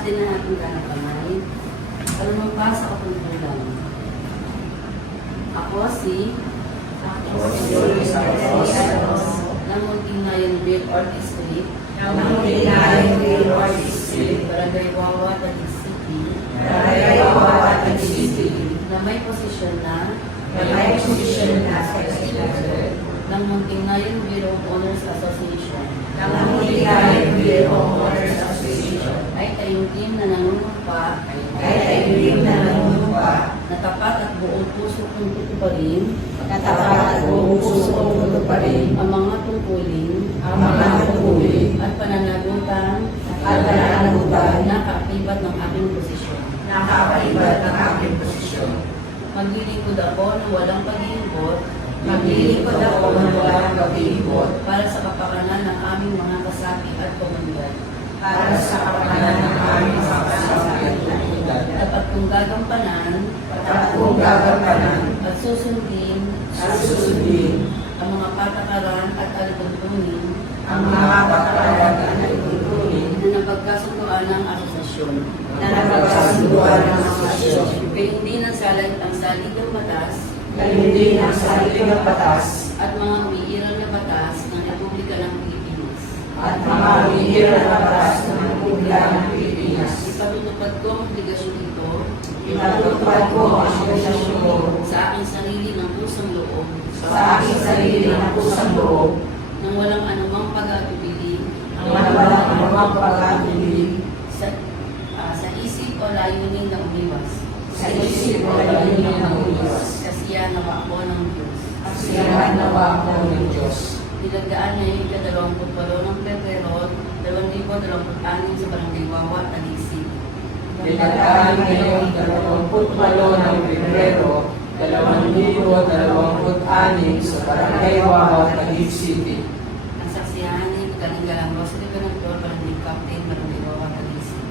Din na natin ganang kamay. Para magpasa ako ng ulang. Ako si ng Muntingayan Bill Ortiz Street. Barangay Wawa, Taguig City. Na may posisyon na ng Muntingayan Bureau of Honors Association. Ay tayong na nanunumpa na tapat at buong puso kong tutuparin ang mga tungkulin at pananagutan na kaakibat ng aking posisyon. Maglilingkod ako ng walang pag-iimbot para sa kapakanan ng aming mga kasapi at komunidad. Dapat kong gagampanan at susundin ang mga patakaran at alituntunin na napagkasunduan ng asosasyon. Kaya hindi nang salat ang saligang batas at mga umiiral na batas ng Republika ng Pilipinas. Ipatutupad ko ang obligasyon ito sa aking sarili ng pusang loob nang walang anumang pag-aatubili sa isip o layunin na umiwas. Kasiyahan nawa ako ng Diyos. Nilagdaan na yung 28 ng Pebrero 2026 sa Barangay Wawa, Taguig City. Nilagdaan ngayong 28 ng Pebrero 2026 sa Barangay Wawa, Taguig City. Ang saksiyahanin, Galing-Galang Rosary Benactor, Barangay Captain, Barangay Wawa, Taguig City.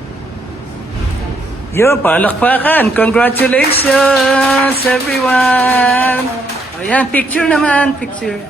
Yo, palakpakan! Congratulations, everyone! Ayan, picture naman, picture.